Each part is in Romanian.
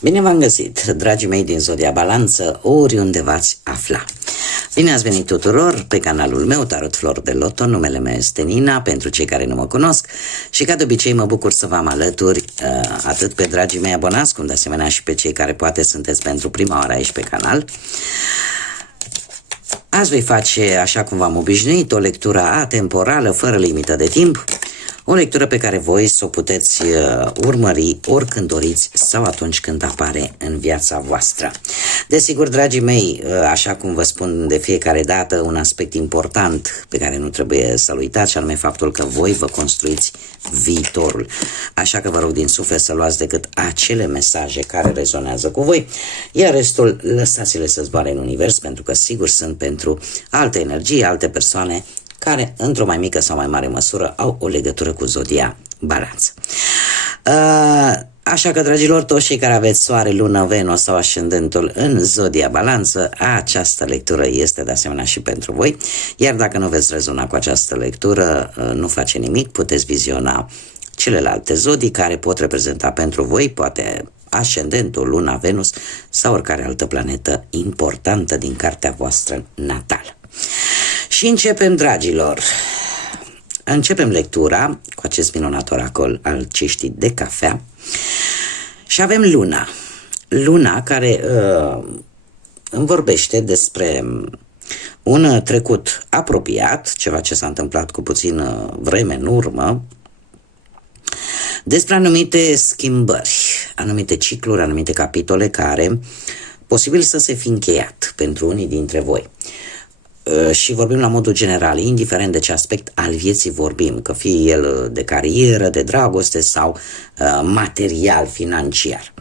Bine v-am găsit, dragii mei din Zodia Balanță, oriunde v-ați afla. Bine ați venit tuturor pe canalul meu, Tarot Flor de Loto. Numele meu este Nina, pentru cei care nu mă cunosc, și ca de obicei mă bucur să vă am alături atât pe dragii mei abonați, cum de asemenea și pe cei care poate sunteți pentru prima oară aici pe canal. Azi voi face, așa cum v-am obișnuit, o lectură atemporală, fără limită de timp. O lectură pe care voi să o puteți urmări oricând doriți sau atunci când apare în viața voastră. Desigur, dragii mei, așa cum vă spun de fiecare dată, un aspect important pe care nu trebuie să-l uitați, și anume faptul că voi vă construiți viitorul. Așa că vă rog din suflet să luați decât acele mesaje care rezonează cu voi, iar restul lăsați-le să zboare în univers, pentru că sigur sunt pentru alte energii, alte persoane care, într-o mai mică sau mai mare măsură, au o legătură cu Zodia Balanță. Așa că, dragilor, toți cei care aveți soare, lună, Venus sau ascendentul în Zodia Balanță, această lectură este de asemenea și pentru voi. Iar dacă nu veți rezona cu această lectură, nu face nimic, puteți viziona celelalte zodii care pot reprezenta pentru voi, poate ascendentul, luna, Venus sau oricare altă planetă importantă din cartea voastră natală. Și începem, dragilor. Începem lectura cu acest minunat oracol al ceștii de cafea. Și avem luna. Luna care îmi vorbește despre un trecut apropiat, ceva ce s-a întâmplat cu puțină vreme în urmă, despre anumite schimbări, anumite cicluri, anumite capitole care posibil să se fi încheiat pentru unii dintre voi. Și vorbim la modul general, indiferent de ce aspect al vieții vorbim, că fie el de carieră, de dragoste sau material, financiar.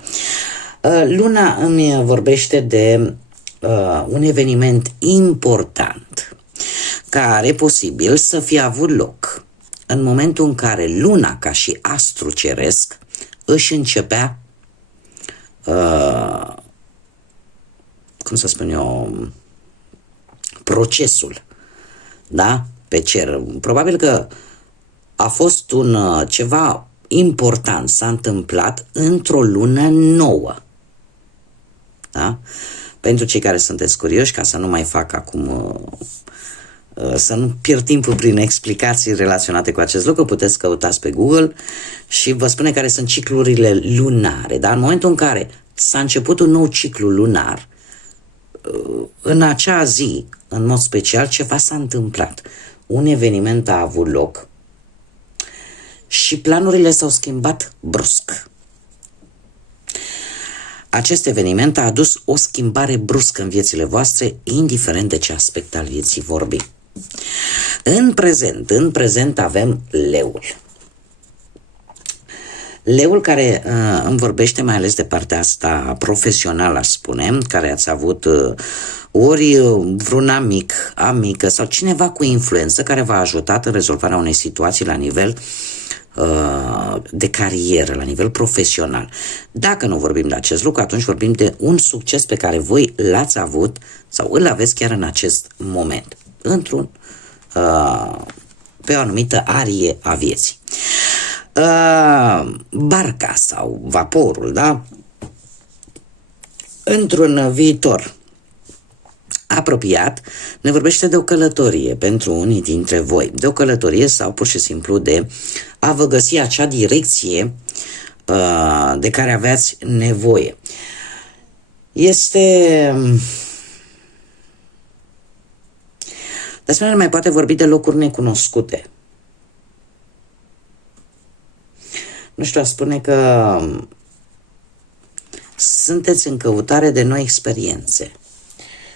Luna îmi vorbește de un eveniment important care posibil să fie avut loc în momentul în care luna, ca și astru ceresc, își începea, cum să spun eu, procesul, da? Pe cer. Probabil că a fost ceva important, s-a întâmplat într-o lună nouă. Da? Pentru cei care sunteți curioși, ca să nu mai fac acum, să nu pierd timpul prin explicații relaționate cu acest lucru, puteți căutați pe Google și vă spune care sunt ciclurile lunare. Da? În momentul în care s-a început un nou ciclu lunar, în acea zi, în mod special, ceva s-a întâmplat. Un eveniment a avut loc și planurile s-au schimbat brusc. Acest eveniment a adus o schimbare bruscă în viețile voastre, indiferent de ce aspect al vieții vorbim. În prezent avem leul. Leul care îmi vorbește mai ales de partea asta profesională, aș spune, care ați avut ori vreun amică sau cineva cu influență care v-a ajutat în rezolvarea unei situații la nivel de carieră, la nivel profesional. Dacă nu vorbim de acest lucru, atunci vorbim de un succes pe care voi l-ați avut sau îl aveți chiar în acest moment, pe o anumită arie a vieții. Barca sau vaporul, da? Într-un viitor apropiat ne vorbește de o călătorie pentru unii dintre voi, de o călătorie sau pur și simplu de a vă găsi acea direcție de care aveați nevoie. De asemenea, mai poate vorbi de locuri necunoscute. Nu știu, a spune că sunteți în căutare de noi experiențe.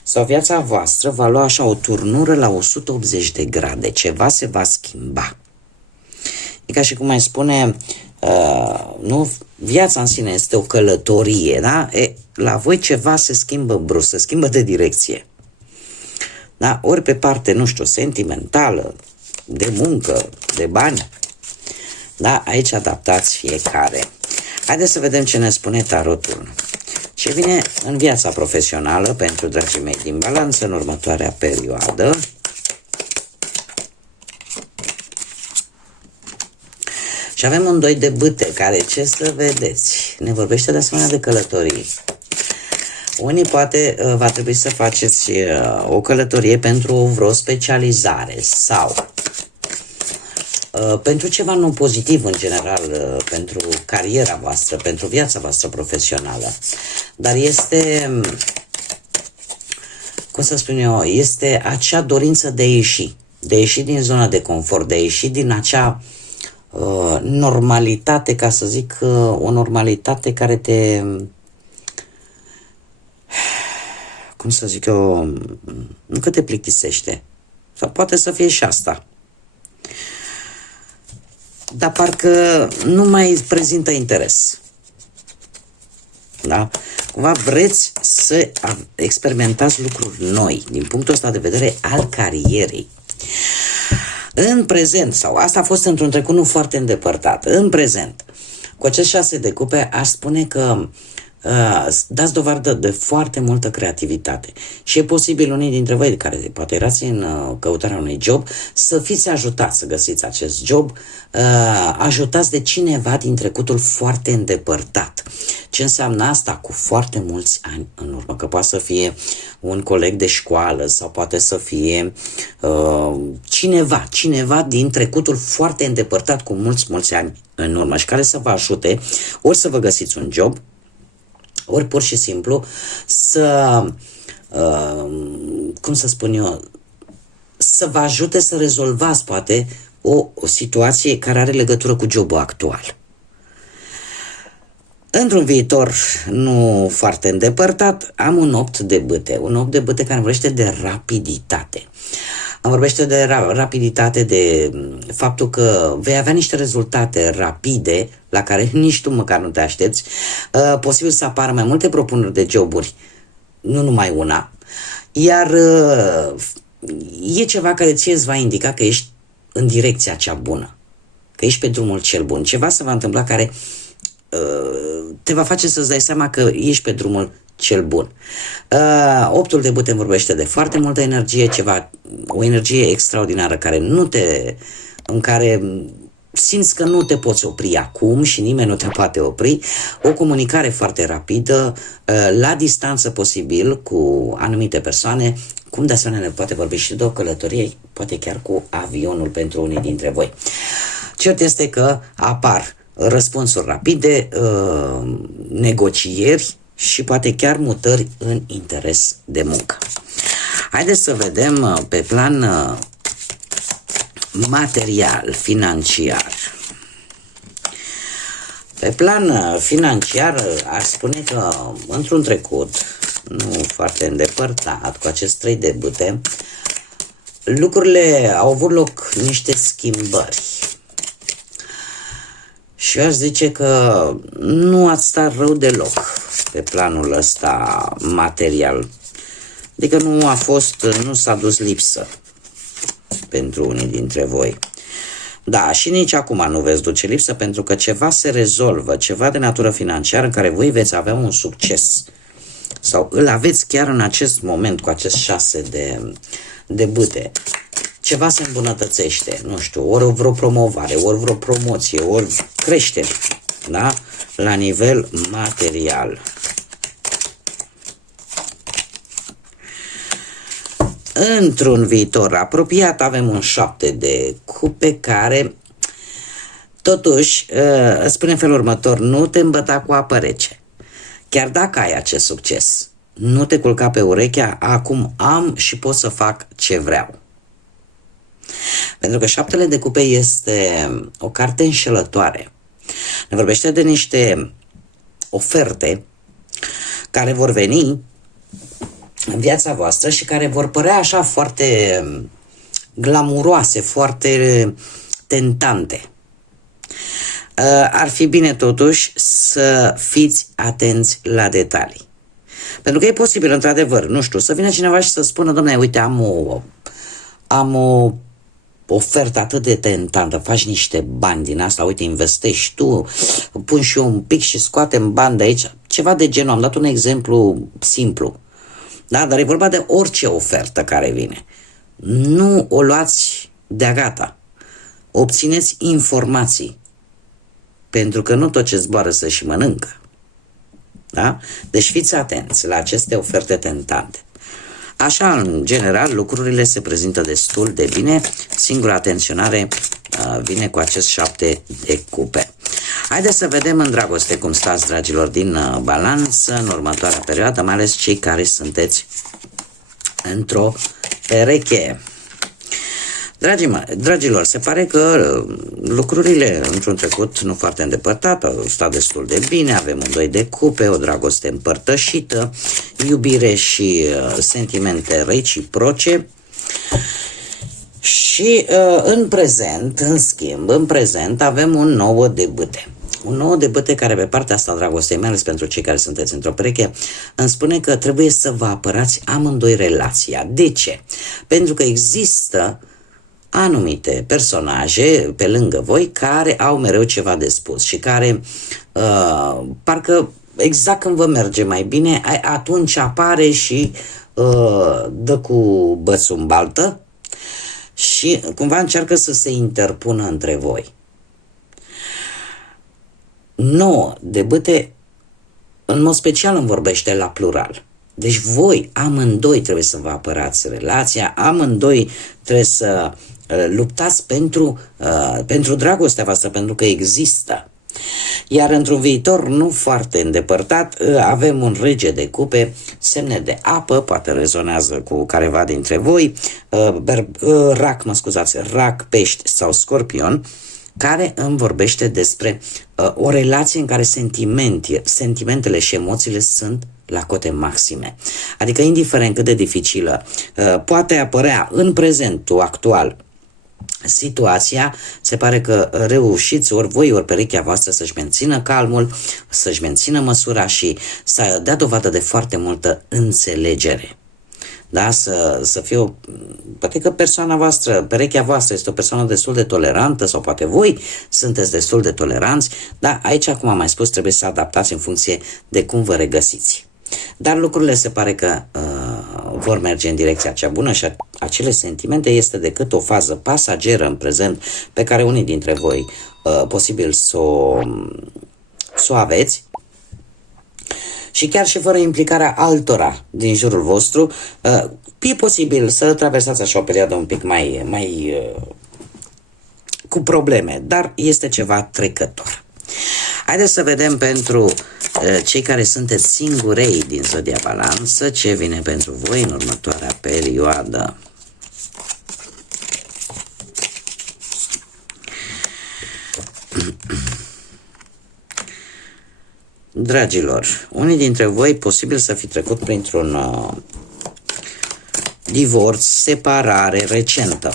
Sau viața voastră va lua așa o turnură la 180 de grade. Ceva se va schimba. E ca și cum mai spune, nu, viața în sine este o călătorie, da? La voi ceva se schimbă brusc, se schimbă de direcție. Da? Ori pe parte, nu știu, sentimentală, de muncă, de bani. Da, aici adaptați fiecare. Haideți să vedem ce ne spune tarotul. Ce vine în viața profesională pentru dragii mei din Balanță în următoarea perioadă. Și avem un 2 de bâte care, ce să vedeți, ne vorbește de asemenea de călătorii. Unii poate va trebui să faceți o călătorie pentru vreo specializare sau pentru ceva nou pozitiv în general, pentru cariera voastră, pentru viața voastră profesională. Dar este, cum să spun eu, este acea dorință de ieși din zona de confort, de ieși din acea normalitate, ca să zic, o normalitate care te, cum să zic eu, nu că te plictisește, sau poate să fie și asta, dar parcă nu mai prezintă interes. Da? Cumva vreți să experimentați lucruri noi din punctul ăsta de vedere al carierei. În prezent, sau asta a fost într-un trecut nu foarte îndepărtat, în prezent, cu acest 6 de cupe aș spune că dați dovadă de foarte multă creativitate și e posibil unii dintre voi care poate erați în căutarea unui job să fiți ajutați să găsiți acest job, ajutați de cineva din trecutul foarte îndepărtat. Ce înseamnă asta? Cu foarte mulți ani în urmă, că poate să fie un coleg de școală sau poate să fie cineva din trecutul foarte îndepărtat cu mulți ani în urmă și care să vă ajute ori să vă găsiți un job, ori pur și simplu să, cum să spun eu, să vă ajute să rezolvați poate o situație care are legătură cu jobul actual. Într-un viitor nu foarte îndepărtat, am un 8 de bâte, un 8 de bâte care vorbește de rapiditate. Vorbește de rapiditate, de faptul că vei avea niște rezultate rapide la care nici tu măcar nu te aștepți. Posibil să apară mai multe propuneri de joburi, nu numai una. Iar e ceva care ție îți va indica că ești în direcția cea bună, că ești pe drumul cel bun. Ceva se va întâmpla care te va face să-ți dai seama că ești pe drumul cel bun. Optul de bâte vorbește de foarte multă energie, o energie extraordinară în care simți că nu te poți opri acum și nimeni nu te poate opri, o comunicare foarte rapidă, la distanță posibil cu anumite persoane, cum de asemenea ne poate vorbi și de o călătorie, poate chiar cu avionul pentru unii dintre voi. Cert este că apar răspunsuri rapide, negocieri și poate chiar mutări în interes de muncă. Haideți să vedem pe plan material, financiar. Pe plan financiar aș spune că într-un trecut, nu foarte îndepărtat, cu acest 3 de bâte, lucrurile au avut loc niște schimbări. Și eu aș zice că nu ați stat rău deloc pe planul ăsta material. Adică nu s-a dus lipsă pentru unii dintre voi. Da, și nici acum nu veți duce lipsă, pentru că ceva se rezolvă, ceva de natură financiară în care voi veți avea un succes. Sau îl aveți chiar în acest moment cu acest 6 de bâte. Ceva se îmbunătățește, nu știu, ori vreo promovare, ori vreo promoție, ori creștere, da? La nivel material. Într-un viitor apropiat avem un 7 de cupe care, totuși, îți spune în felul următor, nu te îmbăta cu apă rece. Chiar dacă ai acest succes, nu te culca pe urechea, acum am și pot să fac ce vreau. Pentru că 7 de cupe este o carte înșelătoare. Ne vorbește de niște oferte care vor veni în viața voastră și care vor părea așa foarte glamuroase, foarte tentante. Ar fi bine totuși să fiți atenți la detalii. Pentru că e posibil, într-adevăr, nu știu, să vină cineva și să spună, dom'le, uite, am o ofertă atât de tentantă, faci niște bani din asta, uite, investești tu, pun și eu un pic și scoatem bani de aici, ceva de genul. Am dat un exemplu simplu, da? Dar e vorba de orice ofertă care vine. Nu o luați de-a gata. Obțineți informații. pentru că nu tot ce zboară să și mănâncă. Da? Deci fiți atenți la aceste oferte tentante. Așa, în general, lucrurile se prezintă destul de bine. Singura atenționare vine cu acest 7 de cupe. Haideți să vedem în dragoste cum stați, dragilor, din balanță în următoarea perioadă, mai ales cei care sunteți într-o pereche. Dragilor, se pare că lucrurile într-un trecut nu foarte îndepărtat au stat destul de bine, avem un 2 de cupe, o dragoste împărtășită, iubire și sentimente reciproce. Și în prezent, în schimb, avem un 9 de bâte. Un 9 de bâte care pe partea asta dragostei, mai ales pentru cei care sunteți într-o pereche, îmi spune că trebuie să vă apărați amândoi relația. De ce? Pentru că există anumite personaje pe lângă voi care au mereu ceva de spus și care parcă exact când vă merge mai bine, atunci apare și dă cu bățul în baltă și cumva încearcă să se interpună între voi. 9 de bâte, în mod special îmi vorbește la plural. Deci voi amândoi trebuie să vă apărați relația, amândoi trebuie să luptați pentru dragostea voastră, pentru că există. Iar într-un viitor nu foarte îndepărtat avem un rege de cupe, semne de apă, poate rezonează cu careva dintre voi, rac, pești sau scorpion, care îmi vorbește despre o relație în care sentimentele și emoțiile sunt la cote maxime. Adică indiferent cât de dificilă poate apărea în prezentul actual situația, se pare că reușiți ori voi, ori perechea voastră să-și mențină calmul, să-și mențină măsura și să dea dovadă de foarte multă înțelegere. Da? Să fie poate că persoana voastră, perechea voastră este o persoană destul de tolerantă sau poate voi sunteți destul de toleranți, dar aici, cum am mai spus, trebuie să adaptați în funcție de cum vă regăsiți. Dar lucrurile se pare că vor merge în direcția cea bună și acele sentimente este decât o fază pasageră în prezent pe care unii dintre voi posibil să o aveți și chiar și fără implicarea altora din jurul vostru, e posibil să traversați așa o perioadă un pic mai cu probleme, dar este ceva trecător. Haideți să vedem pentru cei care sunteți singurei din Zodia Balanță ce vine pentru voi în următoarea perioadă. Dragilor, unii dintre voi posibil să fi trecut printr-un divorț, separare recentă.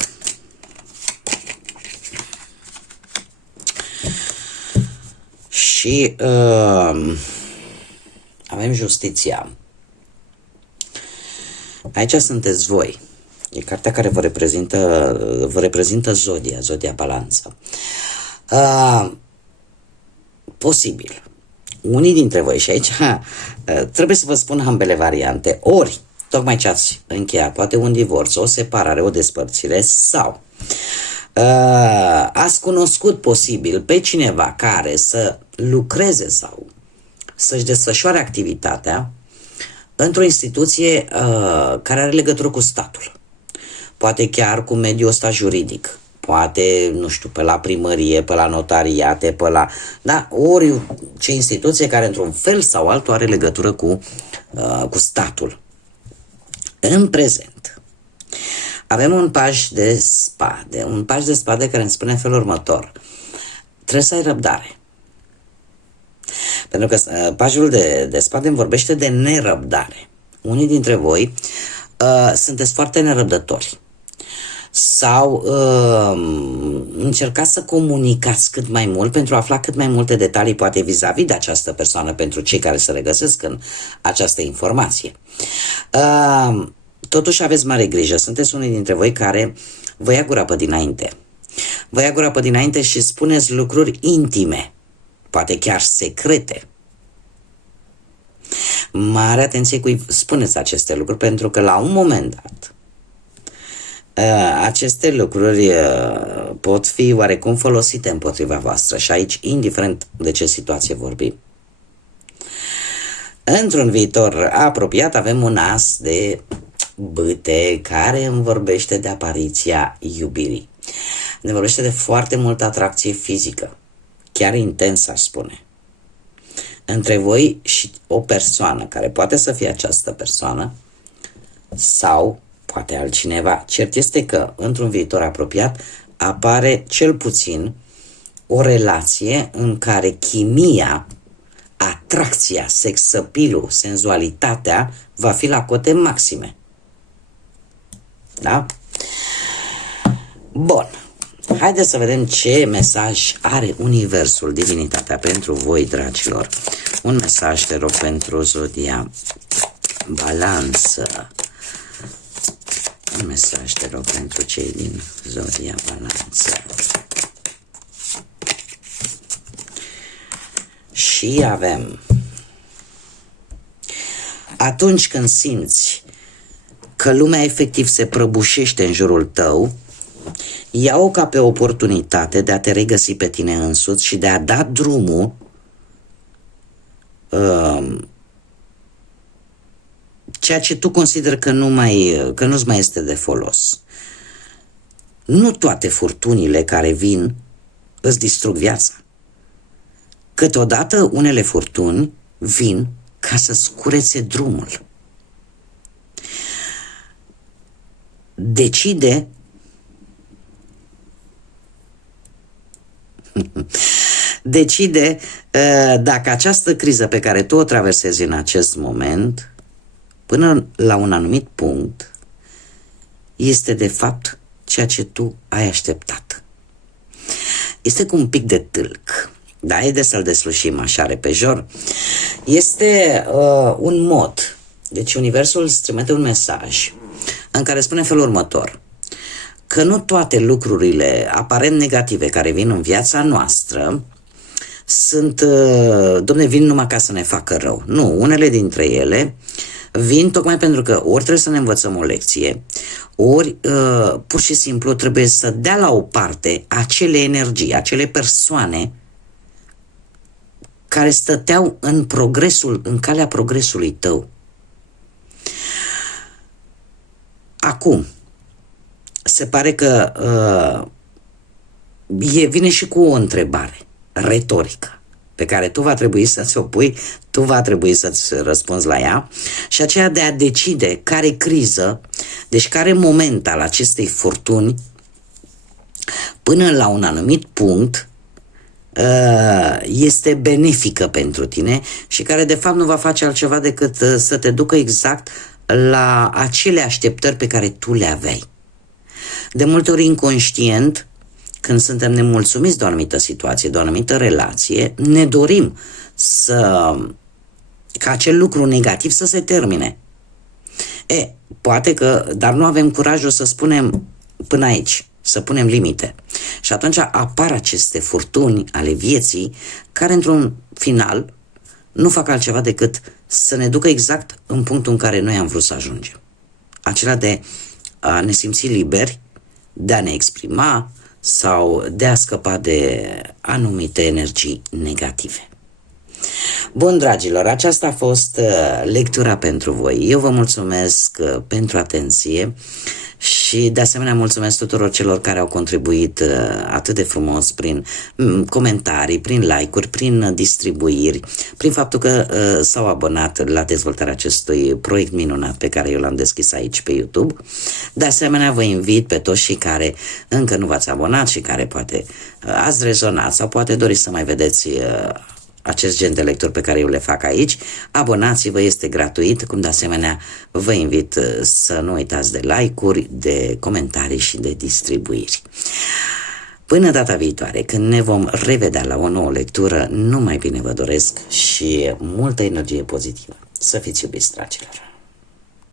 Și avem justiția. Aici sunteți voi. E cartea care vă reprezintă Zodia Balanță. Posibil. Unii dintre voi, și aici trebuie să vă spun ambele variante, ori tocmai ce ați încheiat, poate un divorț, o separare, o despărțire, sau ați cunoscut posibil pe cineva care să lucreze sau să-și desfășoare activitatea într-o instituție care are legătură cu statul. Poate chiar cu mediul ăsta juridic. Poate, nu știu, pe la primărie, pe la notariate, pe la... Da, orice instituție care într-un fel sau altul are legătură cu statul. În prezent avem un paj de spade. Un paj de spade care îmi spune în felul următor. Trebuie să ai răbdare. Pentru că pajul de spade îmi vorbește de nerăbdare. Unii dintre voi sunteți foarte nerăbdători. Sau încercați să comunicați cât mai mult pentru a afla cât mai multe detalii, poate vis-a-vis de această persoană, pentru cei care se regăsesc în această informație. Totuși aveți mare grijă, sunteți unii dintre voi care vă ia gura pe dinainte. Vă ia gura pe dinainte și spuneți lucruri intime, poate chiar secrete. Mare atenție cui spuneți aceste lucruri, pentru că la un moment dat Aceste lucruri pot fi oarecum folosite împotriva voastră și aici, indiferent de ce situație vorbim. Într-un viitor apropiat avem un as de bâte care îmi vorbește de apariția iubirii. Ne vorbește de foarte multă atracție fizică, chiar intensă, aș spune, între voi și o persoană, care poate să fie această persoană sau poate altcineva. Cert este că, într-un viitor apropiat, apare cel puțin o relație în care chimia, atracția, sex appeal-ul, senzualitatea va fi la cote maxime. Da? Bun. Haideți să vedem ce mesaj are Universul, Divinitatea pentru voi, dragilor. Un mesaj, te rog, pentru Zodia Balanță. Un mesaj, te rog, pentru cei din Zodia Balanță. Și avem: atunci când simți că lumea efectiv se prăbușește în jurul tău, ia-o ca pe oportunitate de a te regăsi pe tine însuți și de a da drumul ceea ce tu consideri că nu-ți mai este de folos. Nu toate furtunile care vin îți distrug viața. Câteodată unele furtuni vin ca să-ți curețe drumul. Decide dacă această criză pe care tu o traversezi în acest moment, până la un anumit punct, este de fapt ceea ce tu ai așteptat. Este cu un pic de tâlc, dar e de să-l deslușim așa repejor. Este un mod. Deci Universul îți trimite un mesaj în care spune felul următor: că nu toate lucrurile aparent negative care vin în viața noastră sunt, domne, vin numai ca să ne facă rău. Nu, unele dintre ele vin tocmai pentru că ori trebuie să ne învățăm o lecție, ori pur și simplu trebuie să dea la o parte acele energii, acele persoane care stăteau în calea progresului tău. Acum, se pare că vine și cu o întrebare retorică pe care tu va trebui să-ți o pui, tu va trebui să-ți răspunzi la ea, și aceea de a decide care criză, deci care moment al acestei furtuni, până la un anumit punct, este benefică pentru tine și care de fapt nu va face altceva decât să te ducă exact la acele așteptări pe care tu le aveai. De multe ori inconștient, când suntem nemulțumiți de o anumită situație, de o anumită relație, ne dorim ca acel lucru negativ să se termine. Poate că, dar nu avem curajul să spunem până aici, să punem limite. Și atunci apar aceste furtuni ale vieții care într-un final nu fac altceva decât să ne ducă exact în punctul în care noi am vrut să ajungem. Acela de a ne simți liberi, de a ne exprima sau de a scăpa de anumite energii negative. Bun, dragilor, aceasta a fost lectura pentru voi. Eu vă mulțumesc pentru atenție și de asemenea mulțumesc tuturor celor care au contribuit atât de frumos prin comentarii, prin like-uri, prin distribuiri, prin faptul că s-au abonat la dezvoltarea acestui proiect minunat pe care eu l-am deschis aici pe YouTube. De asemenea, vă invit pe toți cei care încă nu v-ați abonat și care poate ați rezonat sau poate doriți să mai vedeți acest gen de lecturi pe care eu le fac aici, abonați-vă, este gratuit, cum de asemenea vă invit să nu uitați de like-uri, de comentarii și de distribuiri. Până data viitoare, când ne vom revedea la o nouă lectură, numai bine vă doresc și multă energie pozitivă. Să fiți iubiți, dragilor!